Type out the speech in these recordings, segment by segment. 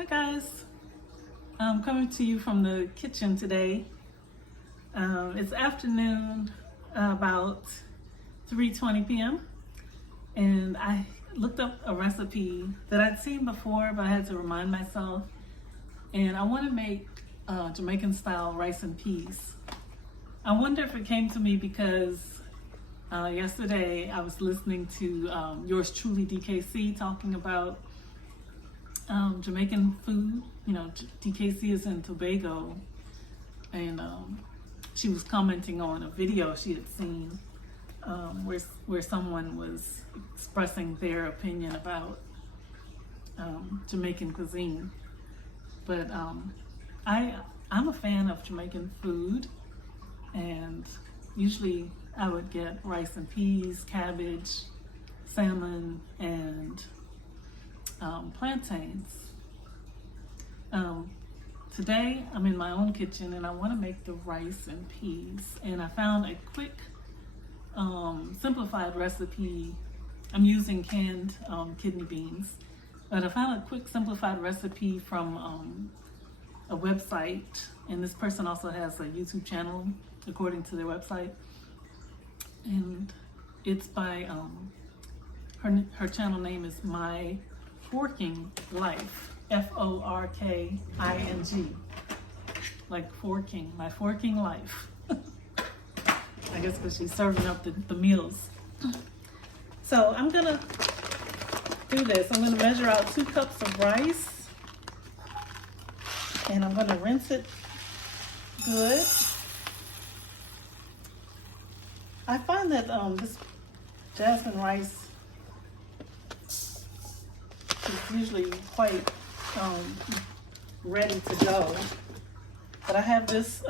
Hi guys, I'm coming to you from the kitchen today. It's afternoon, about 3:20 p.m. and I looked up a recipe that I'd seen before, but I had to remind myself. And I want to make Jamaican style rice and peas. I wonder if it came to me because yesterday I was listening to yours truly DKC talking about Jamaican food. You know, DKC is in Tobago, and she was commenting on a video she had seen where someone was expressing their opinion about Jamaican cuisine. But I'm a fan of Jamaican food, and usually I would get rice and peas, cabbage, salmon, and plantains. Today I'm in my own kitchen and I want to make the rice and peas, and I found a quick simplified recipe. I'm using canned kidney beans, but I found a quick simplified recipe from a website, and this person also has a YouTube channel according to their website, and it's by her channel name is My Forking Life, Forking, like forking, My Forking Life. I guess because she's serving up the meals. So I'm gonna do this. I'm gonna measure out 2 cups of rice, and I'm gonna rinse it good. I find that this jasmine rice is usually quite ready to go. But I have this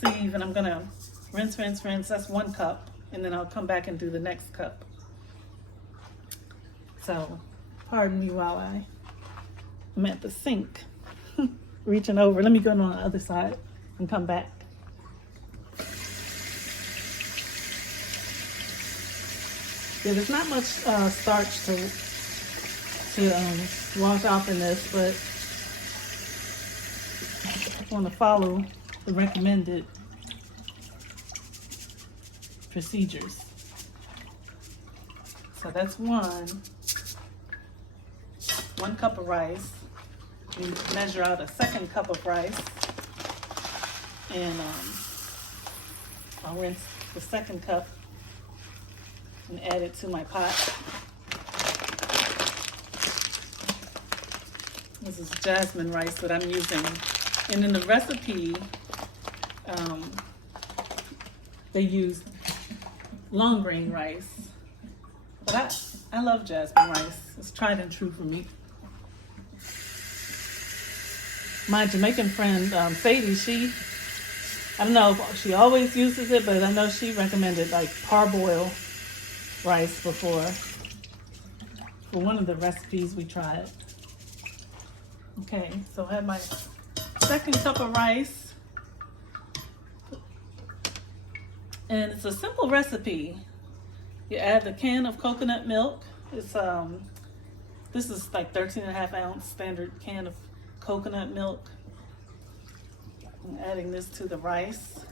sieve, and I'm gonna rinse. That's 1 cup, and then I'll come back and do the next cup. So pardon me while I'm at the sink reaching over. Let me go on the other side and come back. Yeah, there's not much starch to wash off in this, but I want to follow the recommended procedures. So that's 1 cup of rice. We measure out a 2nd cup of rice, and I'll rinse the 2nd cup and add it to my pot. This is jasmine rice that I'm using, and in the recipe they use long grain rice, but I love jasmine rice. It's tried and true for me. My Jamaican friend Sadie, I don't know if she always uses it, but I know she recommended like parboil rice before for one of the recipes we tried. Okay, so I have my 2nd cup of rice, and it's a simple recipe. You add the can of coconut milk. It's this is like 13.5 ounce standard can of coconut milk. I'm adding this to the rice.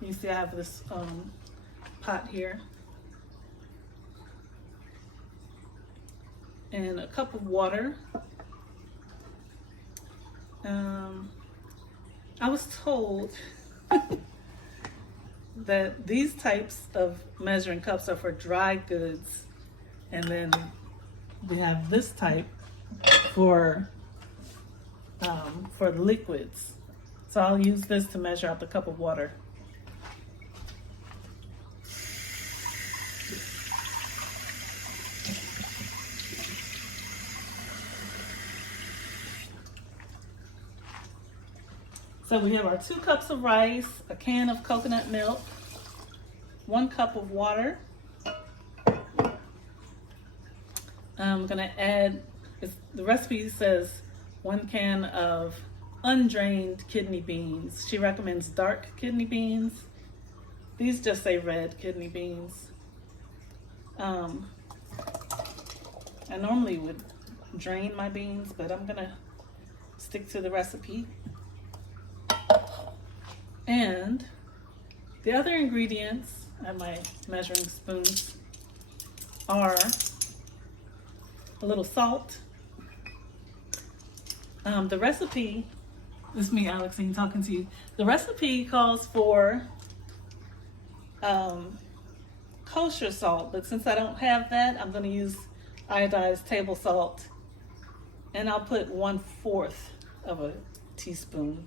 You see I have this pot here, and a cup of water. I was told that these types of measuring cups are for dry goods, and then we have this type for liquids. So I'll use this to measure out the cup of water. So we have our 2 cups of rice, a can of coconut milk, 1 cup of water. I'm gonna add, the recipe says 1 can of undrained kidney beans. She recommends dark kidney beans. These just say red kidney beans. I normally would drain my beans, but I'm gonna stick to the recipe. And the other ingredients at my measuring spoons are a little salt. The recipe, this is me, Alexine, talking to you. The recipe calls for kosher salt, but since I don't have that, I'm going to use iodized table salt, and I'll put 1/4 of a teaspoon.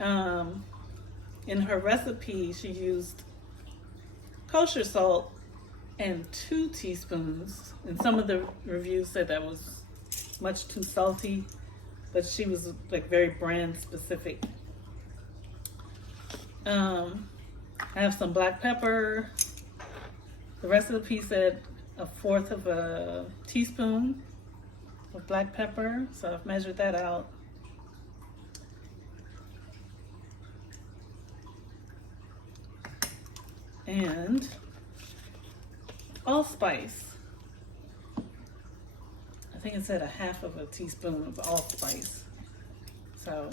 In her recipe, she used kosher salt and 2 teaspoons, and some of the reviews said that was much too salty, but she was like very brand specific. I have some black pepper. The recipe said 1/4 of a teaspoon of black pepper, so I've measured that out. And allspice. I think it said 1/2 of a teaspoon of allspice. So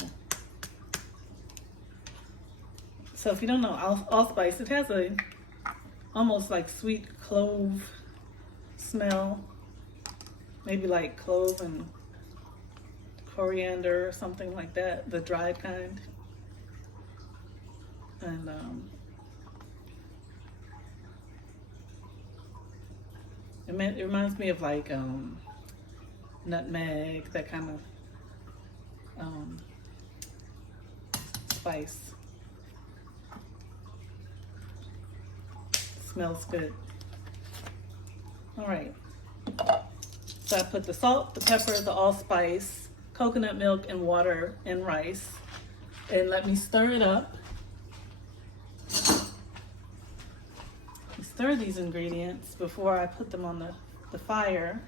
if you don't know allspice, it has a almost like sweet clove smell, maybe like clove and coriander or something like that, the dried kind. And it reminds me of like nutmeg, that kind of spice. Smells good. All right. So I put the salt, the pepper, the allspice, coconut milk, and water and rice, and let me stir it up. Stir these ingredients before I put them on the fire.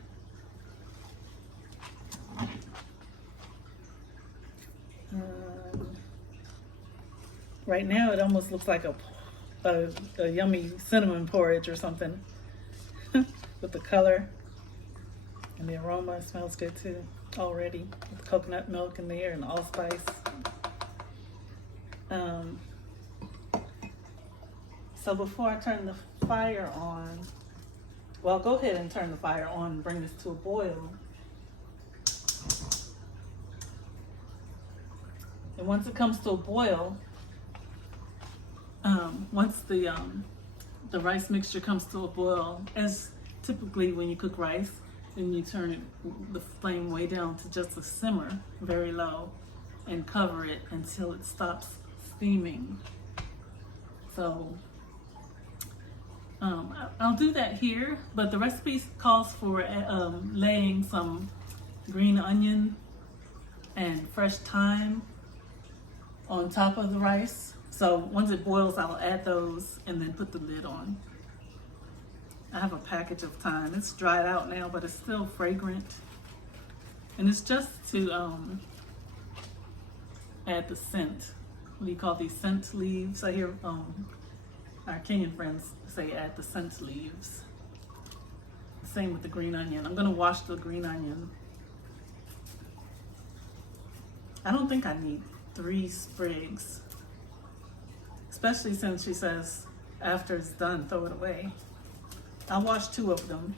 Right now it almost looks like a yummy cinnamon porridge or something with the color and the aroma. It smells good too already with the coconut milk in there and allspice. So before I turn the fire on, well, go ahead and turn the fire on and bring this to a boil. And once it comes to a boil, once the rice mixture comes to a boil, as typically when you cook rice, then you turn the flame way down to just a simmer, very low, and cover it until it stops steaming. So I'll do that here, but the recipe calls for laying some green onion and fresh thyme on top of the rice. So once it boils, I'll add those and then put the lid on. I have a package of thyme. It's dried out now, but it's still fragrant. And it's just to add the scent. What do you call these scent leaves? I hear our Kenyan friends say add the scent leaves. Same with the green onion. I'm gonna wash the green onion. I don't think I need 3 sprigs, especially since she says after it's done, throw it away. I'll wash 2 of them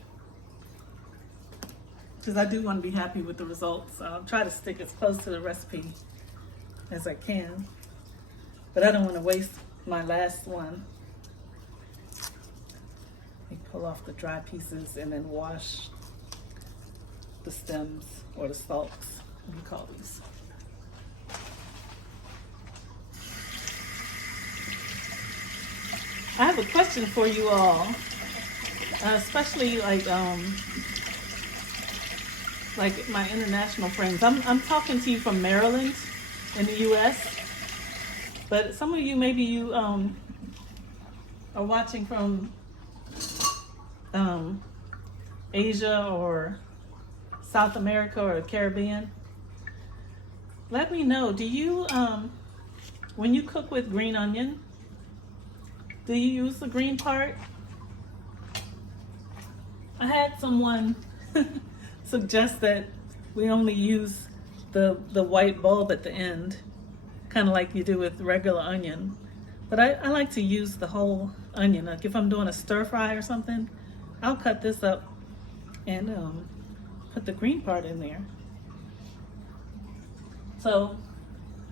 because I do want to be happy with the results. I'll try to stick as close to the recipe as I can, but I don't want to waste my last one. You pull off the dry pieces and then wash the stems or the stalks. What do you call these? I have a question for you all, especially like my international friends. I'm talking to you from Maryland in the U.S., but some of you, maybe you are watching from Asia or South America or the Caribbean. Let me know, do you, when you cook with green onion, do you use the green part? I had someone suggests that we only use the white bulb at the end, kind of like you do with regular onion. But I like to use the whole onion. Like if I'm doing a stir fry or something, I'll cut this up and put the green part in there. So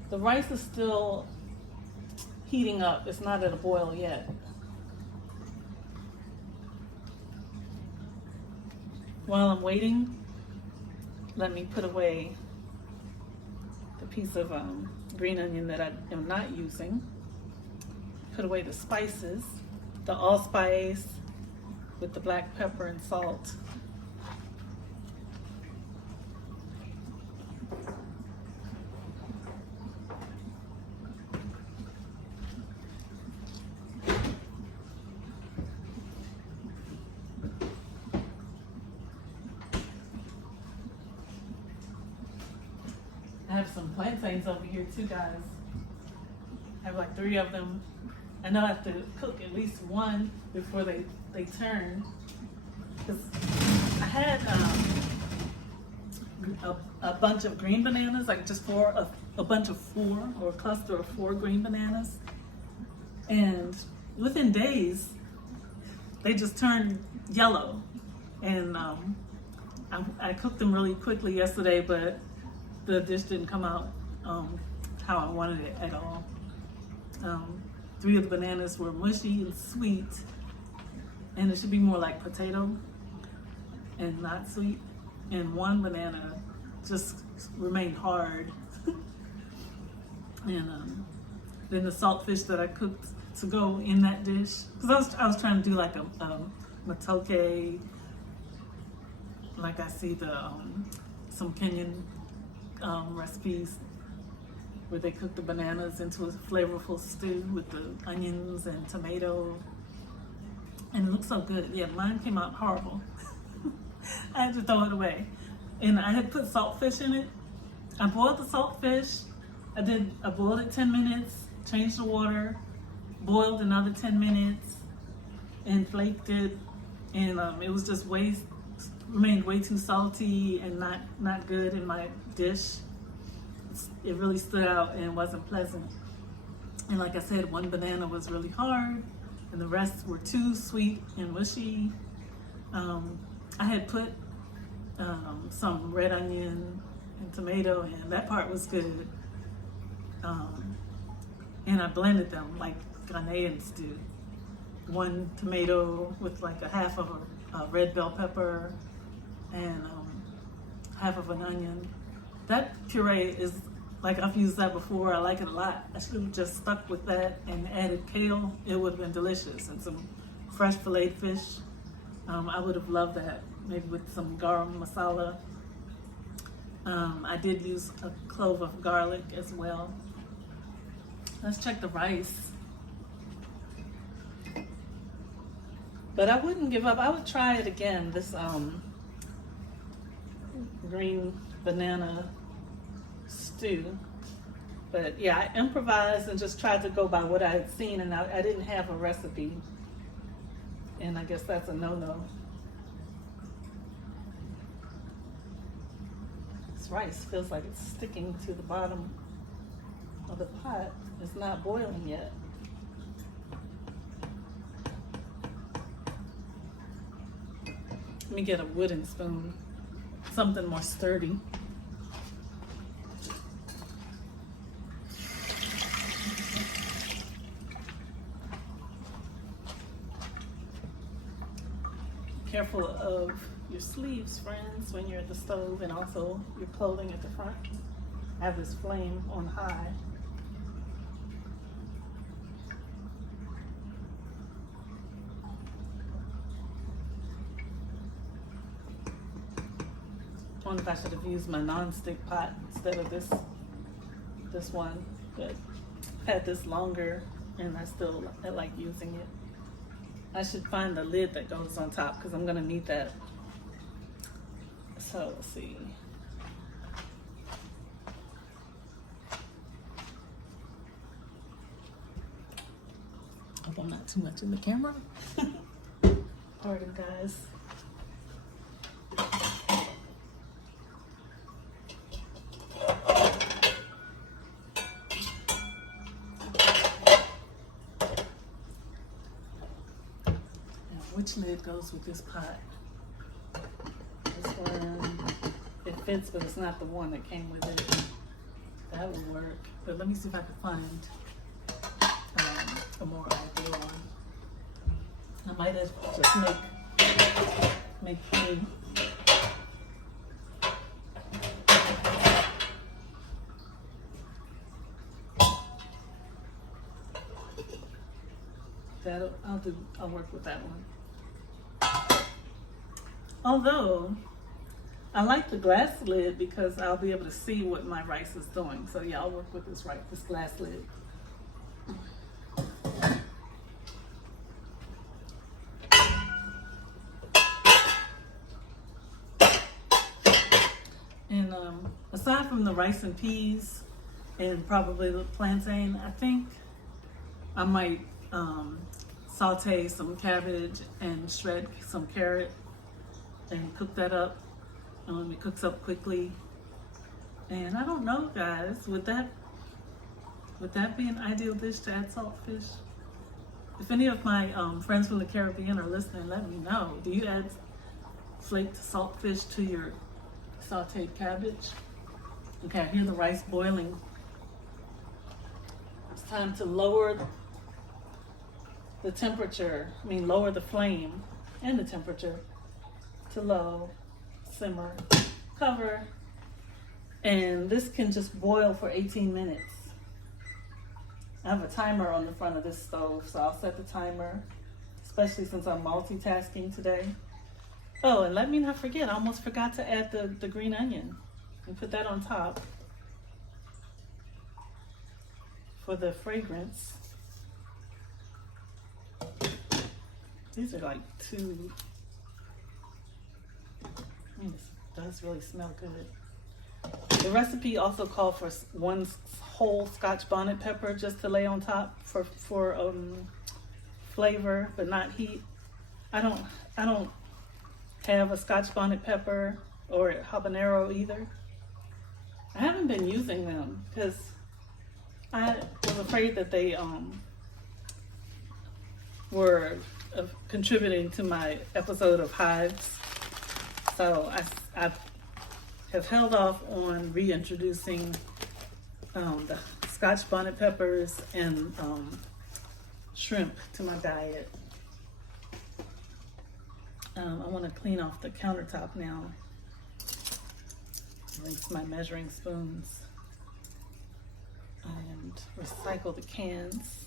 the rice is still heating up. It's not at a boil yet. While I'm waiting, let me put away the piece of green onion that I am not using. Put away the spices, the allspice with the black pepper and salt. I have some plantains over here too, guys. I have like 3 of them. I know I have to cook at least one before they turn. Because I had a bunch of green bananas, like just a bunch of 4 or a cluster of 4 green bananas. And within days, they just turned yellow. And I cooked them really quickly yesterday, but the dish didn't come out how I wanted it at all. 3 of the bananas were mushy and sweet, and it should be more like potato and not sweet. And 1 banana just remained hard. And then the saltfish that I cooked to go in that dish, because I was trying to do like a matoke, like I see some Kenyan recipes where they cook the bananas into a flavorful stew with the onions and tomato, and it looks so good. Yeah, mine came out horrible. I had to throw it away, and I had put saltfish in it. I boiled the saltfish. I boiled it 10 minutes, changed the water, boiled another 10 minutes, and flaked it, and it was just remained way too salty and not good in my dish. It really stood out and wasn't pleasant. And like I said, 1 banana was really hard, and the rest were too sweet and mushy. I had put some red onion and tomato, and that part was good. And I blended them like Ghanaians do. 1 tomato with like a half of a red bell pepper and half of an onion. That puree is, like I've used that before, I like it a lot. I should have just stuck with that and added kale. It would have been delicious, and some fresh filleted fish. I would have loved that, maybe with some garam masala. I did use a clove of garlic as well. Let's check the rice. But I wouldn't give up. I would try it again, this green banana stew. But yeah, I improvised and just tried to go by what I had seen, and I didn't have a recipe. And I guess that's a no-no. This rice feels like it's sticking to the bottom of the pot. It's not boiling yet. Let me get a wooden spoon, something more sturdy. Careful of your sleeves, friends, when you're at the stove, and also your clothing at the front. I have this flame on high. I wonder if I should have used my non-stick pot instead of this one, but I had this longer and I like using it. I should find the lid that goes on top because I'm gonna need that. So let's see. Hope I'm not too much in the camera. Pardon, guys. which lid goes with this pot. This one, it fits, but it's not the one that came with it. That would work, but let me see if I can find a more ideal one. I might just make three. I'll work with that one. Although I like the glass lid because I'll be able to see what my rice is doing. So yeah, I'll work with this glass lid. And aside from the rice and peas and probably the plantain, I think I might saute some cabbage and shred some carrot and cook that up. It cooks up quickly. And I don't know, guys, would that be an ideal dish to add saltfish? If any of my friends from the Caribbean are listening, let me know. Do you add flaked saltfish to your sauteed cabbage? Okay, I hear the rice boiling. It's time to lower the temperature, lower the flame and the temperature to low, simmer, cover, and this can just boil for 18 minutes. I have a timer on the front of this stove, so I'll set the timer, especially since I'm multitasking today. Oh, and let me not forget, I almost forgot to add the green onion and put that on top for the fragrance. These are like two. This does really smell good. The recipe also called for one whole Scotch bonnet pepper just to lay on top for flavor, but not heat. I don't have a Scotch bonnet pepper or habanero either. I haven't been using them because I was afraid that they were contributing to my episode of hives. So I have held off on reintroducing the Scotch bonnet peppers and shrimp to my diet. I want to clean off the countertop now. Rinse my measuring spoons and recycle the cans.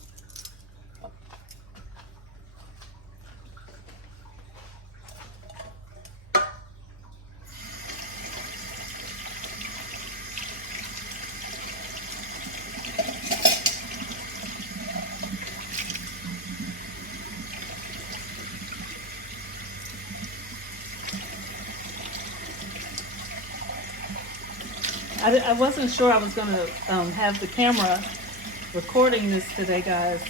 I wasn't sure I was going to have the camera recording this today, guys,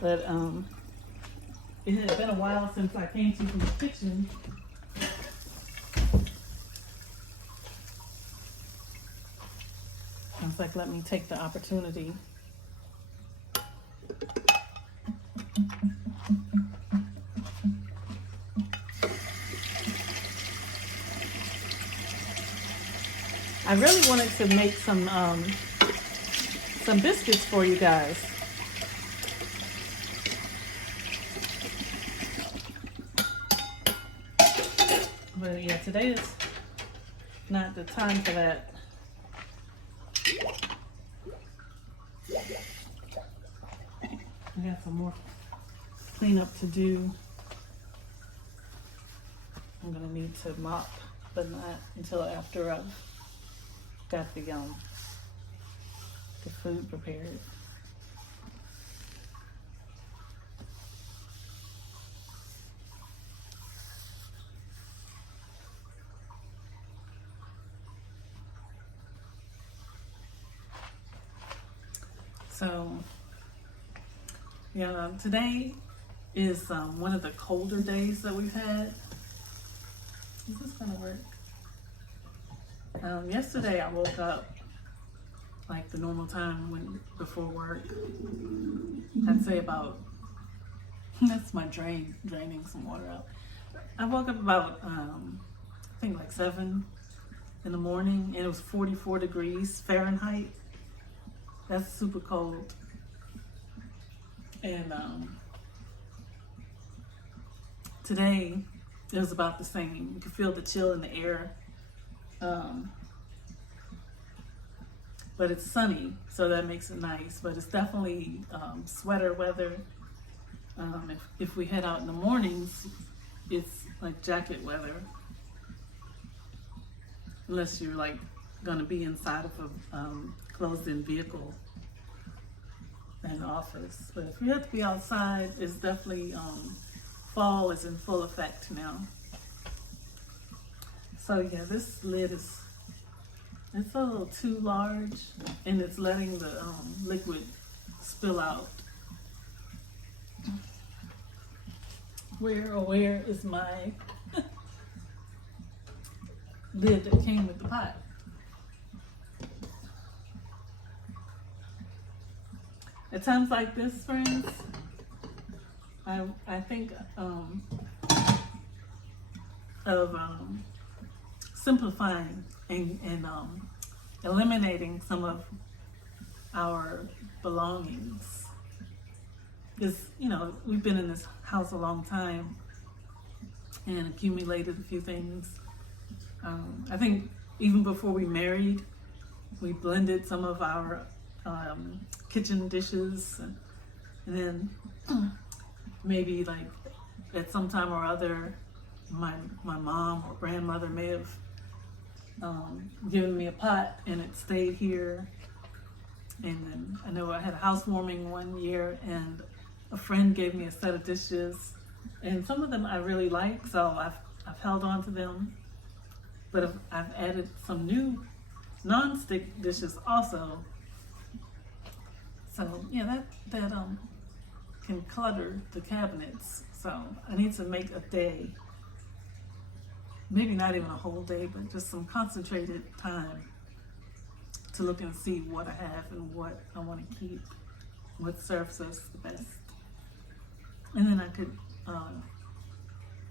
but it had been a while since I came to you from the kitchen. I was like, let me take the opportunity. I really wanted to make some biscuits for you guys. But yeah, today is not the time for that. I got some more cleanup to do. I'm gonna need to mop, but not until after I've got the food prepared. So, yeah, today is one of the colder days that we've had. Is this gonna work? Yesterday I woke up like the normal time before work. I'd say about That's my draining some water out. I woke up about, I think like 7 in the morning, and it was 44 degrees Fahrenheit. That's super cold. And today it was about the same. You could feel the chill in the air. But it's sunny, so that makes it nice. But it's definitely sweater weather. If we head out in the mornings, it's like jacket weather. Unless you're like gonna be inside of a closed-in vehicle in the office. But if you have to be outside, it's definitely, fall is in full effect now. So yeah, this lid it's a little too large, and it's letting the liquid spill out. Where is my lid that came with the pot? At times like this, friends, I think of simplifying and eliminating some of our belongings. Because, you know, we've been in this house a long time and accumulated a few things. I think even before we married, we blended some of our kitchen dishes, and then maybe like at some time or other, my mom or grandmother may have given me a pot, and it stayed here. And then I know I had a housewarming one year, and a friend gave me a set of dishes, and some of them I really like, so I've held on to them. But I've added some new non-stick dishes also. So yeah, that can clutter the cabinets. So I need to make a day, maybe not even a whole day, but just some concentrated time to look and see what I have and what I want to keep, what serves us the best. And then I could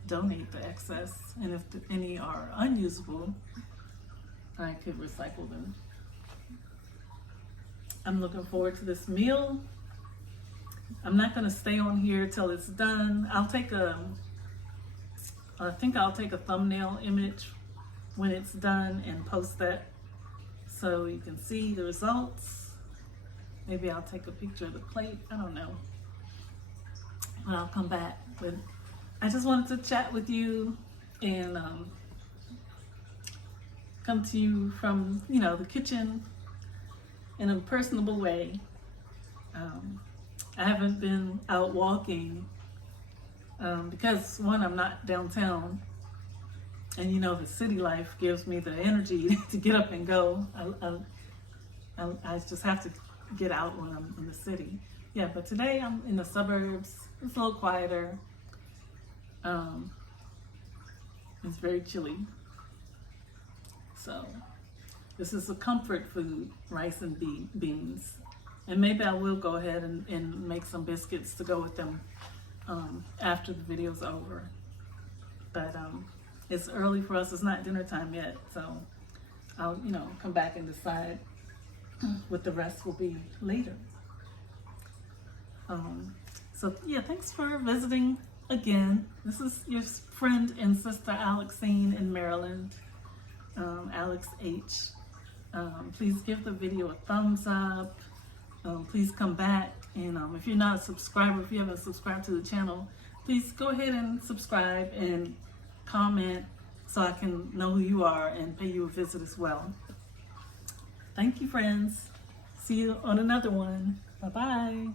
donate the excess, and if any are unusable, I could recycle them. I'm looking forward to this meal. I'm not gonna stay on here till it's done. I think I'll take a thumbnail image when it's done and post that so you can see the results. Maybe I'll take a picture of the plate, I don't know. But I'll come back. But I just wanted to chat with you and come to you from, you know, the kitchen in a personable way. I haven't been out walking because, one, I'm not downtown, and you know, the city life gives me the energy to get up and go. I just have to get out when I'm in the city. Yeah, but today I'm in the suburbs. It's a little quieter. It's very chilly. So this is a comfort food, rice and beans. And maybe I will go ahead and make some biscuits to go with them after the video's over. But it's early for us. It's not dinner time yet. So I'll, you know, come back and decide what the rest will be later. So yeah, thanks for visiting again. This is your friend and sister Alexine in Maryland, Alex H. Please give the video a thumbs up. Please come back, and if you're not a subscriber, if you haven't subscribed to the channel, please go ahead and subscribe and comment so I can know who you are and pay you a visit as well. Thank you, friends. See you on another one. Bye-bye.